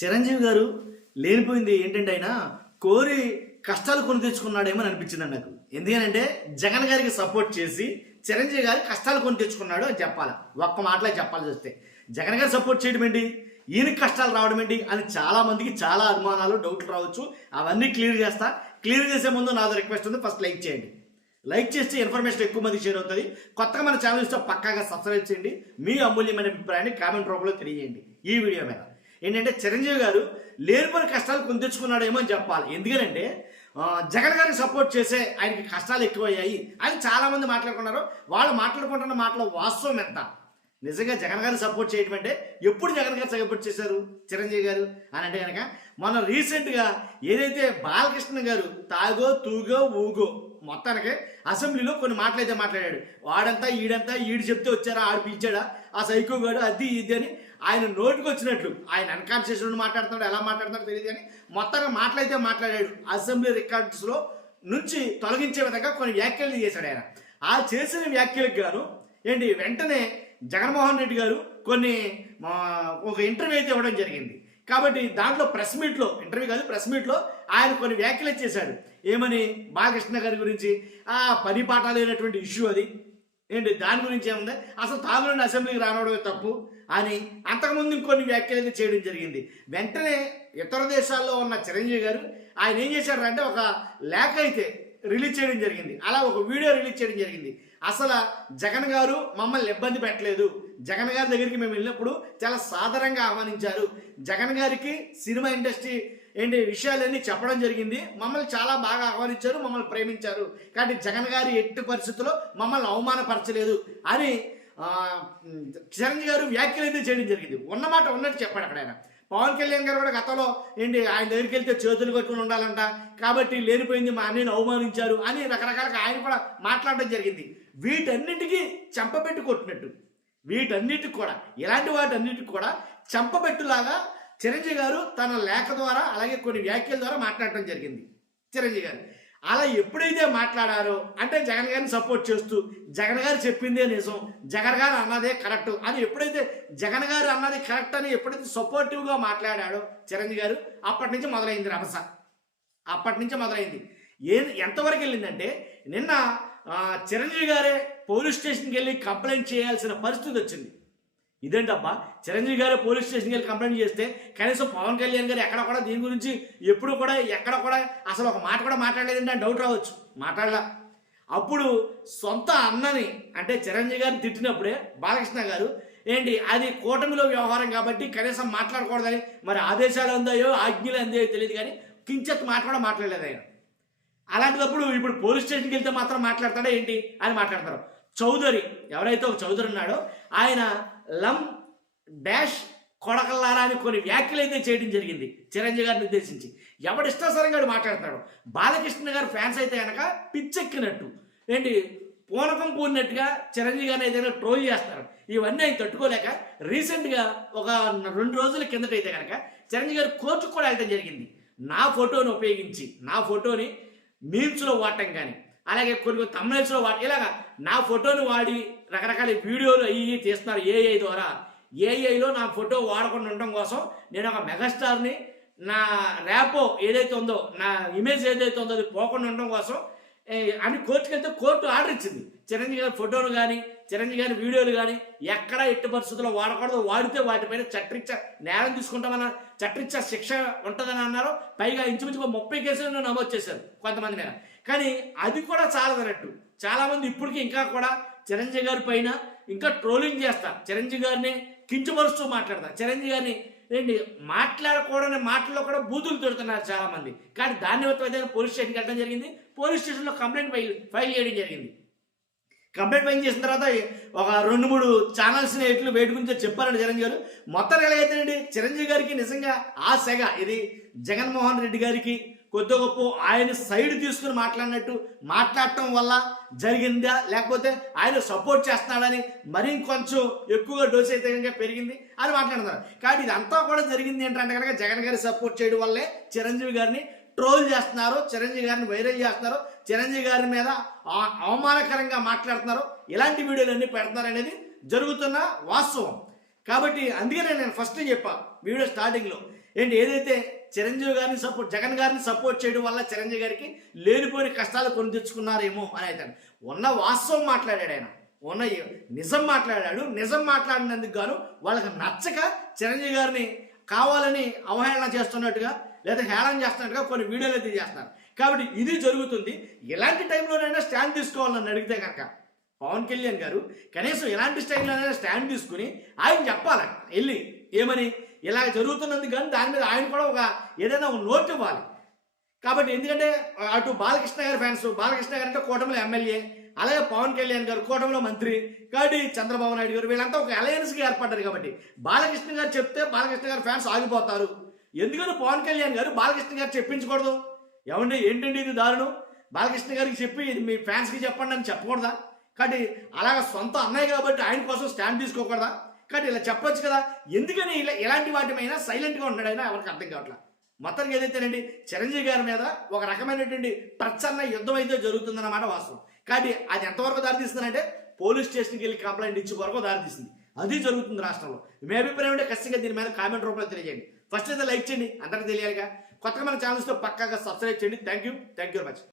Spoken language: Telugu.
చిరంజీవి గారు లేనిపోయింది ఏంటంటే ఆయన కోరి కష్టాలు కొని తెచ్చుకున్నాడేమో అని అనిపించింది నాకు. ఎందుకనంటే జగన్ గారికి సపోర్ట్ చేసి చిరంజీవి గారి కష్టాలు కొని తెచ్చుకున్నాడు అని చెప్పాలి. ఒక్క మాటలో చెప్పాలి చూస్తే జగన్ గారు సపోర్ట్ చేయడం ఏంటి, ఈయనకి కష్టాలు రావడం ఏంటి అని చాలా మందికి చాలా అనుమానాలు డౌట్లు రావచ్చు. అవన్నీ క్లియర్ చేస్తా. క్లియర్ చేసే ముందు నాదో రిక్వెస్ట్ ఉంది, ఫస్ట్ లైక్ చేయండి. లైక్ చేస్తే ఇన్ఫర్మేషన్ ఎక్కువ మందికి షేర్ అవుతుంది. కొత్తగా మన ఛానల్ ఇస్తే పక్కాగా సబ్స్క్రైబ్ చేయండి. మీ అమూల్యమైన అభిప్రాయాన్ని కామెంట్ రూపంలో తెలియజేయండి. ఈ వీడియో మీద ఏంటంటే చిరంజీవి గారు లేనిపోయిన కష్టాలు కొని తెచ్చుకున్నాడేమో అని చెప్పాలి. ఎందుకంటే జగన్ గారికి సపోర్ట్ చేసే ఆయనకి కష్టాలు ఎక్కువయ్యాయి అని చాలామంది మాట్లాడుకున్నారు. వాళ్ళు మాట్లాడుకుంటున్న మాటలో వాస్తవం ఎంత? నిజంగా జగన్ గారికి సపోర్ట్ చేయడం అంటే ఎప్పుడు జగన్ గారు సపోర్ట్ చేశారు చిరంజీవి గారు అని అంటే కనుక మన రీసెంట్గా ఏదైతే బాలకృష్ణ గారు తాగో తూగో ఊగో మొత్తానికి అసెంబ్లీలో కొన్ని మాటలు అయితే మాట్లాడాడు. వాడంతా ఈడు చెప్తే వచ్చారా, ఆడు పిలిచాడా, ఆ సైకో గాడు అది ఇది అని ఆయన నోటికి వచ్చినట్లు ఆయన అన్కాన్షియస్ నుండి మాట్లాడుతున్నాడు, ఎలా మాట్లాడుతున్నాడో తెలియదు కానీ మొత్తంగా మాటలైతే మాట్లాడాడు. అసెంబ్లీ రికార్డ్స్లో నుంచి తొలగించే విధంగా కొన్ని వ్యాఖ్యలు చేశాడు ఆయన. ఆ చేసిన వ్యాఖ్యలకు గాను ఏంటి వెంటనే జగన్మోహన్ రెడ్డి గారు ఒక ఇంటర్వ్యూ అయితే ఇవ్వడం జరిగింది. కాబట్టి దాంట్లో ప్రెస్ మీట్లో ఆయన కొన్ని వ్యాఖ్యలు చేశాడు. ఏమని, బాలకృష్ణ గారి గురించి ఆ పని పాట లేనటువంటి ఇష్యూ అది ఏంటి, దాని గురించి ఏముంది, అసలు తాగులోని అసెంబ్లీకి రావడమే తప్పు అని అంతకుముందు ఇంకొన్ని వ్యాఖ్యలు అయితే చేయడం జరిగింది. వెంటనే ఇతర దేశాల్లో ఉన్న చిరంజీవి గారు ఆయన ఏం చేశారంటే ఒక లేఖ అయితే రిలీజ్ చేయడం జరిగింది. అలా ఒక వీడియో రిలీజ్ చేయడం జరిగింది. అసలు జగన్ గారు మమ్మల్ని ఇబ్బంది పెట్టలేదు, జగన్ గారి దగ్గరికి మేము వెళ్ళినప్పుడు చాలా సాధారణంగా ఆహ్వానించారు, జగన్ గారికి సినిమా ఇండస్ట్రీ విషయాలన్నీ చెప్పడం జరిగింది, మమ్మల్ని చాలా బాగా ఆహ్వానించారు, మమ్మల్ని ప్రేమించారు, కాబట్టి జగన్ గారు ఎట్టి పరిస్థితుల్లో మమ్మల్ని అవమానపరచలేదు అని చిరంజీవి గారు వ్యాఖ్యలు అయితే చేయడం జరిగింది. ఉన్నమాట ఉన్నట్టు చెప్పాడు అక్కడ ఆయన. పవన్ కళ్యాణ్ గారు కూడా గతంలో ఆయన దగ్గరికి వెళ్తే చేతులు కట్టుకుని ఉండాలంట, కాబట్టి లేనిపోయింది మా అన్నయ్యని అవమానించారు అని రకరకాలుగా ఆయన కూడా మాట్లాడడం జరిగింది. వీటన్నిటికీ చెంపబెట్టి కొట్టినట్టు, వీటన్నిటికి కూడా ఇలాంటి వాటన్నిటికి కూడా చెంపబెట్టులాగా చిరంజీవి గారు తన లేఖ ద్వారా అలాగే కొన్ని వ్యాఖ్యల ద్వారా మాట్లాడటం జరిగింది. చిరంజీవి గారు అలా ఎప్పుడైతే మాట్లాడారో అంటే జగన్ గారిని సపోర్ట్ చేస్తూ జగన్ గారు చెప్పిందే నిజం, జగన్ గారు అన్నదే కరెక్ట్ అని ఎప్పుడైతే జగన్ గారు అన్నది కరెక్ట్ అని ఎప్పుడైతే సపోర్టివ్గా మాట్లాడాడో చిరంజీవి గారు అప్పటి నుంచి మొదలైంది రభస. అప్పటి నుంచి మొదలైంది. ఎంతవరకు వెళ్ళిందంటే నిన్న చిరంజీవి గారే పోలీస్ స్టేషన్కి వెళ్ళి కంప్లైంట్ చేయాల్సిన పరిస్థితి వచ్చింది. ఇదేంటబ్బా, చిరంజీవి గారు పోలీస్ స్టేషన్కి వెళ్ళి కంప్లైంట్ చేస్తే కనీసం పవన్ కళ్యాణ్ గారు ఎక్కడ కూడా దీని గురించి ఎప్పుడు కూడా ఎక్కడ కూడా అసలు ఒక మాట కూడా మాట్లాడలేదంటే డౌట్ రావచ్చు. మాట్లాడలా. అప్పుడు సొంత అన్నని అంటే చిరంజీవి గారిని తిట్టినప్పుడే బాలకృష్ణ గారు అది కూటమిలో వ్యవహారం కాబట్టి కనీసం మాట్లాడకూడదని మరి ఆదేశాలు అందాయో ఆజ్ఞలు అందాయో తెలియదు కానీ కించెత్ మాట కూడా మాట్లాడలేదు ఆయన. అలాంటిదప్పుడు ఇప్పుడు పోలీస్ స్టేషన్కి వెళ్తే మాత్రం మాట్లాడతాడా ఏంటి అని మాట్లాడతారు. చౌదరి ఎవరైతే ఒక చౌదరి ఉన్నాడో ఆయన లం డాష్ కొడకల్లారా అని కొన్ని వ్యాఖ్యలు అయితే చేయడం జరిగింది చిరంజీవి గారిని ఉద్దేశించి. ఎవడిష్టాసరంగా మాట్లాడతాడు. బాలకృష్ణ గారు ఫ్యాన్స్ అయితే కనుక పిచ్చెక్కినట్టు పూనకం పూరినట్టుగా చిరంజీవి గారిని ఏదైనా ట్రోల్ చేస్తారు. ఇవన్నీ ఆయన తట్టుకోలేక రీసెంట్గా ఒక 2 రోజుల కిందటైతే కనుక చిరంజీవి గారు కోర్టుకు కూడా వెళ్ళడం జరిగింది. నా ఫోటోని ఉపయోగించి నా ఫోటోని మీమ్స్లో వాడటం కానీ అలాగే కొన్ని తమిళలో ఇలాగా నా ఫోటోని వాడి రకరకాల వీడియోలు అయ్యి తీస్తున్నారు ఏఐ ద్వారా. ఏఐలో నా ఫోటో వాడకుండా ఉండడం కోసం నేను ఒక మెగాస్టార్ని నా ర్యాపో ఏదైతే ఉందో నా ఇమేజ్ ఏదైతే ఉందో అది పోకుండా ఉండడం కోసం అని కోర్టుకి వెళ్తే కోర్టు ఆర్డర్ ఇచ్చింది. చిరంజీవి గారి ఫోటోలు కానీ చిరంజీవి గారి వీడియోలు కానీ ఎక్కడ ఎట్టి పరిస్థితుల్లో వాడకూడదు, వాడితే వాటిపైన చట్టరీత్యా నేరం తీసుకుంటామన్న చట్టరీత్యా శిక్ష ఉంటుందని అన్నారు. పైగా ఇంచుమించుగా 30 కేసులను నమోదు చేశారు కొంతమంది మీద. కానీ అది కూడా చాలదన్నట్టు చాలామంది ఇప్పటికీ ఇంకా కూడా చిరంజీవి గారి పైన ఇంకా ట్రోలింగ్ చేస్తా, చిరంజీవి గారిని కించపరుస్తూ మాట్లాడతా, చిరంజీవి గారిని మాట్లాడకూడని మాటల్లో కూడా బూతులు తిడుతున్నారు చాలామంది. కానీ దాన్ని ఏదైనా పోలీస్ స్టేషన్కి వెళ్ళడం జరిగింది. పోలీస్ స్టేషన్లో కంప్లైంట్ ఫైల్ చేయడం జరిగింది. కంప్లైంట్ ఫైల్ చేసిన తర్వాత ఒక 2-3 ఛానల్స్ని ఎట్లు వేటి గురించి చెప్పారండి చిరంజీవి గారు. మొత్తం ఎలాగైతేనండి చిరంజీవి గారికి నిజంగా ఆ సెగ ఇది జగన్మోహన్ రెడ్డి గారికి కొద్ది గొప్ప ఆయన సైడ్ తీసుకుని మాట్లాడటం వల్ల జరిగిందా, లేకపోతే ఆయన సపోర్ట్ చేస్తున్నాడని మరీ కొంచెం ఎక్కువగా డోస్ అయితే కనుక పెరిగింది అని మాట్లాడుతున్నారు. కాబట్టి ఇదంతా కూడా జరిగింది ఏంటంటే కనుక జగన్ గారి సపోర్ట్ చేయడం వల్లే చిరంజీవి గారిని ట్రోల్ చేస్తున్నారు, చిరంజీవి గారిని వైరల్ చేస్తున్నారు, చిరంజీవి గారి మీద అవమానకరంగా మాట్లాడుతున్నారు, ఇలాంటి వీడియోలు అన్నీ పెడుతున్నారు అనేది జరుగుతున్న వాస్తవం. కాబట్టి అందుకనే నేను ఫస్ట్ చెప్పా వీడియో స్టార్టింగ్లో ఏంటి ఏదైతే చిరంజీవి గారిని జగన్ గారిని సపోర్ట్ చేయడం వల్ల చిరంజీవి గారికి లేనిపోయిన కష్టాలు కొని తెచ్చుకున్నారేమో అని అయితే ఉన్న వాస్తవం మాట్లాడాడు ఆయన, ఉన్న నిజం మాట్లాడాడు. నిజం మాట్లాడినందుకు గాను వాళ్ళకి నచ్చక చిరంజీవి గారిని కావాలని అవహేళన చేస్తున్నట్టుగా లేదా హేళన చేస్తున్నట్టుగా కొన్ని వీడియోలు అయితే చేస్తున్నారు. కాబట్టి ఇది జరుగుతుంది. ఇలాంటి టైంలోనైనా స్టాండ్ తీసుకోవాలని అడిగితే కనుక పవన్ కళ్యాణ్ గారు కనీసం ఇలాంటి స్టైల్లోనైనా స్టాండ్ తీసుకుని ఆయన చెప్పాలి వెళ్ళి ఏమని ఇలా జరుగుతున్నందుకు కానీ దాని మీద ఆయన కూడా ఏదైనా ఒక నోట్ ఇవ్వాలి. కాబట్టి ఎందుకంటే అటు బాలకృష్ణ గారి ఫ్యాన్స్, బాలకృష్ణ గారు అంటే కూటమిలో ఎమ్మెల్యే, అలాగే పవన్ కళ్యాణ్ గారు కూటమిలో మంత్రి, కాబట్టి చంద్రబాబు నాయుడు గారు వీళ్ళంతా ఒక అలయన్స్గా ఏర్పడ్డారు. కాబట్టి బాలకృష్ణ గారు చెప్తే బాలకృష్ణ గారు ఫ్యాన్స్ ఆగిపోతారు. ఎందుకని పవన్ కళ్యాణ్ గారు బాలకృష్ణ గారు చెప్పించకూడదు? ఏమండి ఏంటండి ఇది దారుణం, బాలకృష్ణ గారికి చెప్పి ఇది మీ ఫ్యాన్స్కి చెప్పండి అని చెప్పకూడదా? కాబట్టి అలాగ సొంత అన్నయ్య కాబట్టి ఆయన కోసం స్టాండ్ తీసుకోకూడదా? కాబట్టి ఇలా చెప్పొచ్చు కదా. ఎందుకని ఇలా ఎలాంటి వాటి మీద సైలెంట్గా ఉన్నాడైనా ఎవరికి అర్థం కావట్లేదు. మొత్తానికి ఏదైతేనండి చిరంజీవి గారి మీద ఒక రకమైనటువంటి ప్రచన్న యుద్ధం అయితే జరుగుతుందన్నమాట వాస్తవం. కాబట్టి అది ఎంతవరకు దారితీస్తుందంటే పోలీస్ స్టేషన్కి వెళ్ళి కంప్లైంట్ ఇచ్చే వరకు దారితీస్తుంది. అది జరుగుతుంది రాష్ట్రంలో. మీ అభిప్రాయం అంటే ఖచ్చితంగా దీని మీద కామెంట్ రూపంలో తెలియజేయండి. ఫస్ట్ అయితే లైక్ చేయండి, అందరికీ తెలియాలిగా. కొత్తగా మన ఛానల్స్తో పక్కాగా సబ్స్క్రైబ్ చేయండి. Thank you very much.